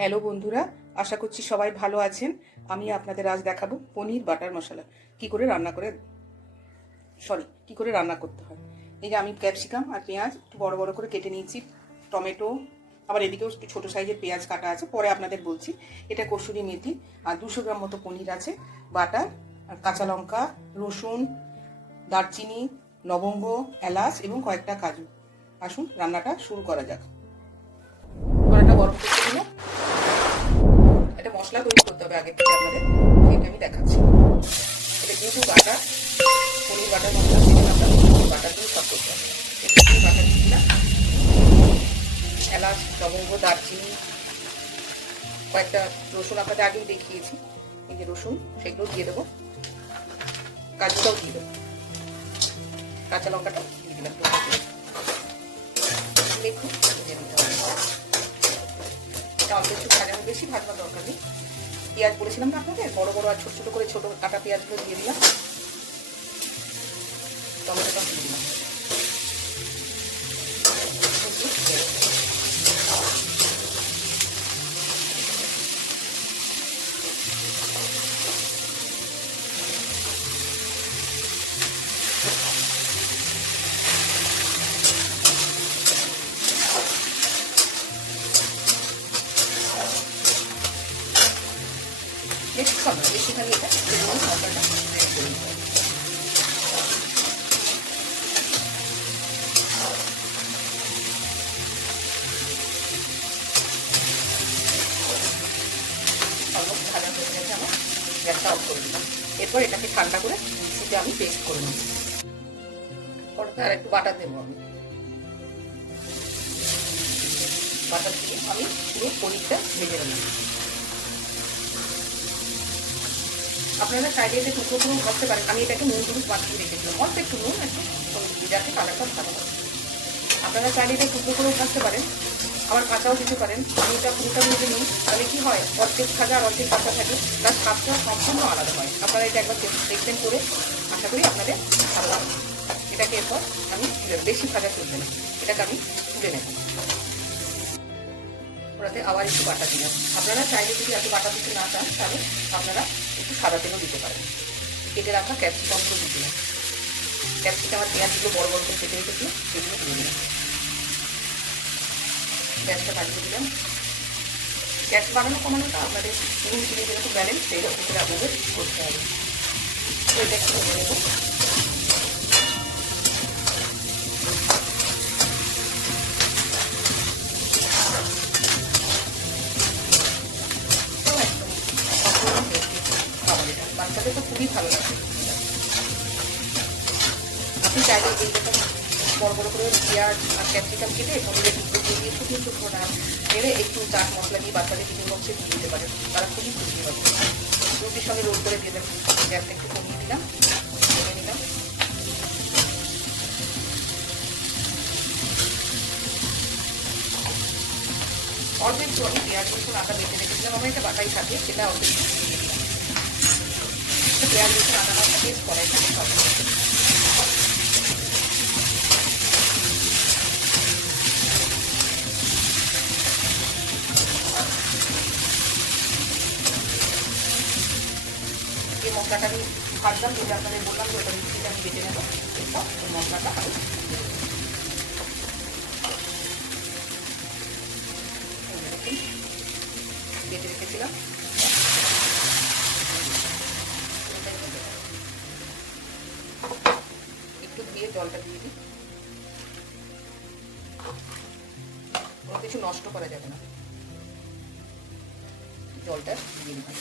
Hello বন্ধুরা, আশা করছি সবাই ভালো আছেন। আমি আপনাদের আজ দেখাবো পনির বাটার মশলা কি করে রান্না করতে হয়। এই যে আমি ক্যাপসিকাম আর পেঁয়াজ একটু বড় বড় করে কেটে নিয়েছি, টমেটো, আবার এদিকেও একটু ছোটো সাইজের পেঁয়াজ কাটা আছে, পরে আপনাদের বলছি। এটা কসুরি মেথি, আর 200 গ্রাম মতো পনির আছে, বাটার, আর কাঁচা লঙ্কা, রসুন, দারচিনি, লবঙ্গ, এলাচ এবং কয়েকটা কাজু। আসুন রান্নাটা শুরু করা যাক। কড়াটা গরম করতে দিলে একটা মশলা তৈরি করতে হবে আগে থেকে আপনাদের, সেটা আমি দেখাচ্ছি। এটা কিন্তু বাটার, পনির বাটার মশলা, সেটা আমরা বাটার দিয়ে সব করতে হবে। একটু বাটার দিলাম, এলাচ, লবঙ্গ, দারচিনি, কয়েকটা রসুন আপনাদের আগেই দেখিয়েছি, এই যে রসুন, সেগুলো দিয়ে দেবো, কাজুটাও দিয়ে দেবো, কাঁচা লঙ্কাটাও দিয়ে দিলাম, একটু ভেজে নিতে হবে। এটা অল্প একটু ভাজানো, বেশি ভাজবার দরকার নেই। পেঁয়াজ বলেছিলাম না আপনাদের, বড় বড় আর ছোট ছোট করে ছোট কাটা পেঁয়াজগুলো দিয়ে দিলাম, টমেটোটা দিয়ে দিলাম, বেশিখানি এটা মশলাটা করে নিতে হবে। ভাজা হয়ে গেছে, আমার গ্যাসটা অফ করে দিলাম। এরপর এটাকে ঠান্ডা করে মিক্সিতে আমি পেস্ট করে নেব। পরে আর একটু বাটার দেবো আমি, বাটার দিয়ে আমি পুরো পনিরটা ভেজে নেব। আপনারা চাইলে এটা টুকরো করে ভাজতে পারেন, আমি এটাকে নুন হলুদ মাখিয়ে রেখেছিলাম, অল্প একটু নুন, একটু হলুদ দিয়ে, যাতে কালারটা ভালো হয়। আপনারা চাইলে এটা টুকরো করেও ভাজতে পারেন, আবার কাঁচাও দিতে পারেন। আমি এটা পুরোটা ভেজে নিই, তাহলে কি হয়, অর্ধেক ভাজা আর অর্ধেক কাঁচা থাকে, তার স্বাদটা সম্পূর্ণ আলাদা হয়। আপনারা এটা একবার দেখবেন করে, আশা করি আপনাদের ভালো লাগবে। এটাকে এরপর আমি বেশি ভাজা করবে না, এটাকে আমি তুলে নেব। ওটাতে আবার একটু বাটা দিলাম। আপনারা চাইলে যদি এত বাটা দিতে না চান, তাহলে আপনারা একটু সাদা তেলও দিতে পারেন। কেটে রাখা ক্যাপসিকামগুলো দিয়ে দিলাম, ক্যাপসিকাম আর পেঁয়াজগুলো বড় বড় করে কেটে রেখেছিলাম, সেগুলো দিয়ে দিলাম। গ্যাসটা বাড়িয়ে দিলাম। গ্যাস বাড়ানো কমানোটা আপনাদের নুন চিনি যেরকম ব্যালেন্স, সেই রকম করে আপনাদের করতে হবে। তো এটা একটু ভেজে নেব। বাচ্চাদের তো খুবই ভালো লাগে। আপনি চাইলে এইরকম বড় বড় করে পেঁয়াজ আর ক্যাপসিকাম কেটে পনিরের টুকরো দিয়ে শুকনো শুকনো না মেরে একটু চাট মশলা দিয়ে বাচ্চাদের টিফিন বক্সে দিয়ে দিতে পারেন, তারা খুবই খুশি হবে। রুটির সঙ্গে রোল করে দিয়ে দেবেন। গ্যাসটা একটু কমিয়ে দিলাম, কমিয়ে নিলাম। অল্প একটু আমি পেঁয়াজ রসুন আদা বেটে রেখেছিলাম, আমার এটা বাটাই থাকে, সেটা অল্প একটু দিয়ে দিলাম। পেঁয়াজ রসুন আদা মশলা পেস্ট করাই থাকে সব। এই মশলাটা আমি ভাজলাম, যেটা আপনাদের বললাম যে ওটা মিক্সিটা আমি বেটে নেবো। এরপর এই মশলাটা আমি বেটে রেখেছিলাম, একটু দিয়ে জলটা দিয়ে দিই। কোনো কিছু নষ্ট করা যাবে না, জলটা দিয়ে দিলাম।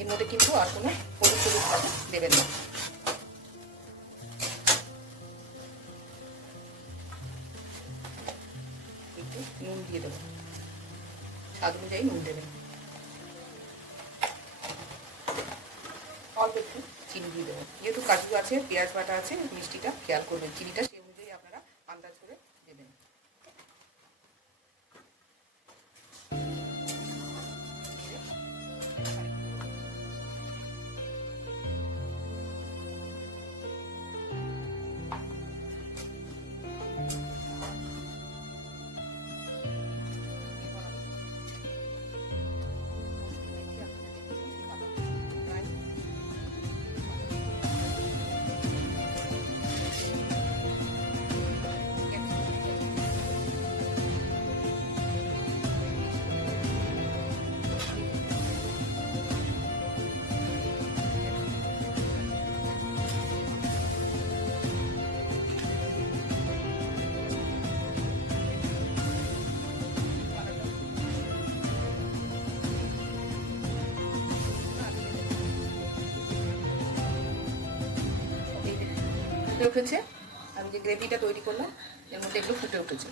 এর মধ্যে কিন্তু আর কোনো হলুদ দেবেন না। একটু নুন দিয়ে দেবো, স্বাদ অনুযায়ী নুন দেবেন। অল্প একটু চিনি দিয়ে দেবো, যেহেতু কাজু আছে, পেঁয়াজ বাটা আছে, মিষ্টিটা খেয়াল করবেন, চিনিটা সেই অনুযায়ী আপনারা আন্দাজ করে দেবেন। ফুটে উঠেছে। আমি যে গ্রেভিটা তৈরি করলাম এর মধ্যে এগুলো ফুটে উঠেছে।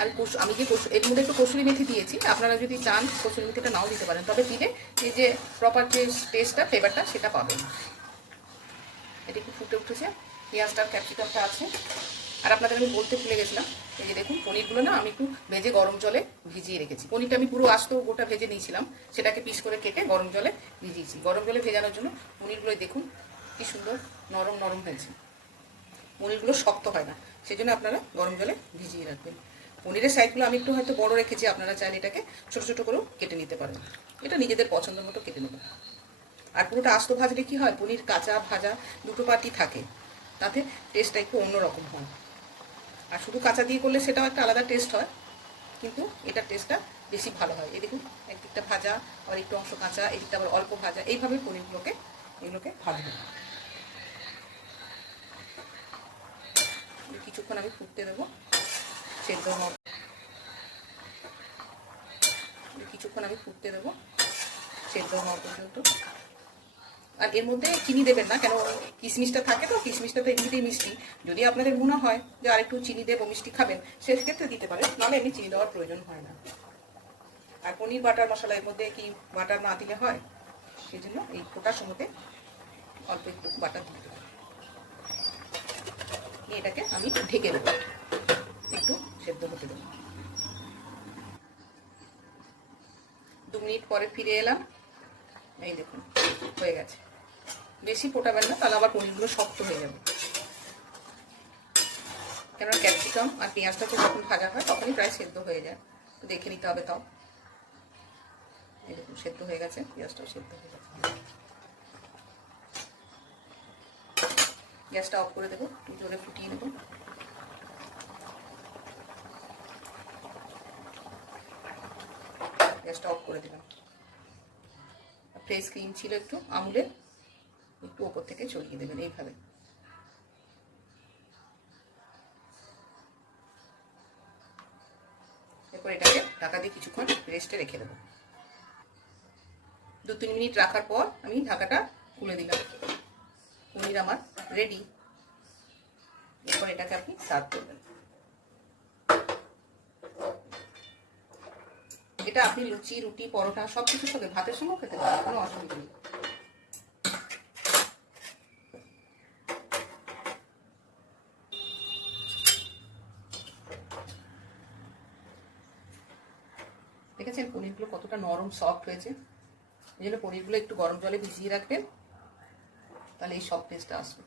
আর আমি যে এর মধ্যে একটু কসুরি মেথি দিয়েছি, আপনারা যদি চান কসুরি মেথিটা নাও দিতে পারেন, তবে দিলে এই যে প্রপার যে টেস্টটা, ফ্লেভারটা সেটা পাবেন। এটা একটু ফুটে উঠেছে, পেঁয়াজটা আর ক্যাপসিকামটা আছে। আর আপনাদের আমি বলতে ভুলে গেছিলাম, এই যে দেখুন পনিরগুলো না আমি একটু ভেজে গরম জলে ভিজিয়ে রেখেছি। পনিরটা আমি পুরো আস্ত গোটা ভেজে নিয়েছিলাম, সেটাকে পিস করে কেটে গরম জলে ভিজিয়েছি। গরম জলে ভেজানোর জন্য পনিরগুলোই দেখুন কি সুন্দর নরম নরম হয়েছে। পনিরগুলো শক্ত হয় না, সেই জন্য আপনারা গরম জলে ভিজিয়ে রাখবেন। পনিরের সাইজগুলো আমি একটু হয়তো বড় রেখেছি, আপনারা চাইলে এটাকে ছোটো ছোটো করেও কেটে নিতে পারেন। এটা নিজেদের পছন্দ মতো কেটে নেবেন। আর পুরোটা আস্ত ভাজলে কী হয়, পনির কাঁচা ভাজা দুটো পার্টি থাকে, তাতে টেস্টটা একটু অন্যরকম হয়। আর শুধু কাঁচা দিয়ে করলে সেটাও একটা আলাদা টেস্ট হয়, কিন্তু এটার টেস্টটা বেশি ভালো হয়। এই দেখুন একদিকটা ভাজা, আবার একটু অংশ কাঁচা, এদিকটা আবার অল্প ভাজা, এইভাবে পনিরগুলোকে এগুলোকে ভাজবো। কিছুক্ষণ আমি ফুটতে দেবো, সেদ্ধ হওয়ার কিছুক্ষণ আমি ফুটতে দেবো সেদ্ধ হওয়ার পর্যন্ত। আর এর মধ্যে চিনি দেবেন না, কেন কিশমিশটা থাকে তো, কিশমিশটা তো এমনিতেই মিষ্টি। যদি আপনাদের মনে হয় যে আর একটু চিনি দেবো, মিষ্টি খাবেন, সেক্ষেত্রে দিতে পারেন, নাহলে এমনি চিনি দেওয়ার প্রয়োজন হয় না। আর পনির বাটার মশলা এর মধ্যে কি বাটার না দিলে হয়, সেই জন্য এই ফোটার সময়তে অল্প একটু বাটার দিতে দেবো। এটাকে আমি ঢেকে দেবো, একটু সেদ্ধ হতে দেবো। 2 মিনিট পরে ফিরে এলাম, এই দেখুন হয়ে গেছে। বেশি ফোটাবেন না, তাহলে আবার পনিরগুলো শক্ত হয়ে যাবে। কেননা ক্যাপসিকাম আর পেঁয়াজটা তো যখন ভাজা হয় তখনই প্রায় সেদ্ধ হয়ে যায়, তো দেখে নিতে হবে। তাও এই দেখুন সেদ্ধ হয়ে গেছে, পেঁয়াজটাও সেদ্ধ হয়ে গেছে। গ্যাসটা অফ করে দেবো, একটু জোরে ফুটিয়ে নেব। গ্যাসটা অফ করে দিলাম। ফ্রেশ ক্রিম ছিল একটু আমুলের, একটু ওপর থেকে ছড়িয়ে দেবেন এইভাবে। এরপর এটাকে ঢাকা দিয়ে কিছুক্ষণ রেস্টে রেখে দেবো। 2-3 মিনিট রাখার পর আমি ঢাকাটা খুলে দিলাম। পনির আমার রেডি। এরপর এটাকে আপনি সার্ভ করবেন। এটা আপনি লুচি, রুটি, পরোটা সব কিছুর সঙ্গে, ভাতের সঙ্গেও খেতে পারেন, কোনো অসুবিধা নেই। দেখেছেন পনিরগুলো কতটা নরম সফট হয়েছে। এই জন্য পনিরগুলো একটু গরম জলে ভিজিয়ে রাখবেন, তাহলে এই সফট টেস্টটা আসবে।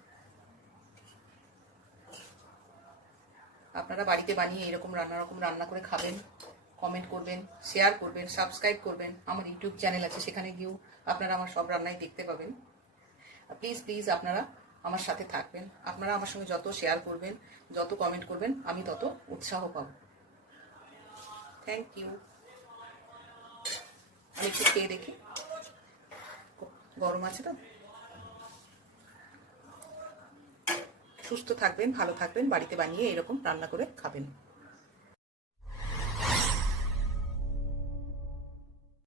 আপনারা বাড়িতে বানিয়ে এরকম রান্না করে খাবেন, কমেন্ট করবেন, শেয়ার করবেন, সাবস্ক্রাইব করবেন। আমার ইউটিউব চ্যানেল আছে, সেখানে গিয়েও আপনারা আমার সব রান্নাই দেখতে পাবেন। প্লিজ প্লিজ আপনারা আমার সাথে থাকবেন। আপনারা আমার সঙ্গে যত শেয়ার করবেন, যত কমেন্ট করবেন, আমি তত উৎসাহ পাব। Thank you. আমি একটু খেয়ে দেখি, গরম আছে তো। সুস্থ থাকবেন, ভালো থাকবেন, বাড়িতে বানিয়ে এরকম রান্না করে খাবেন।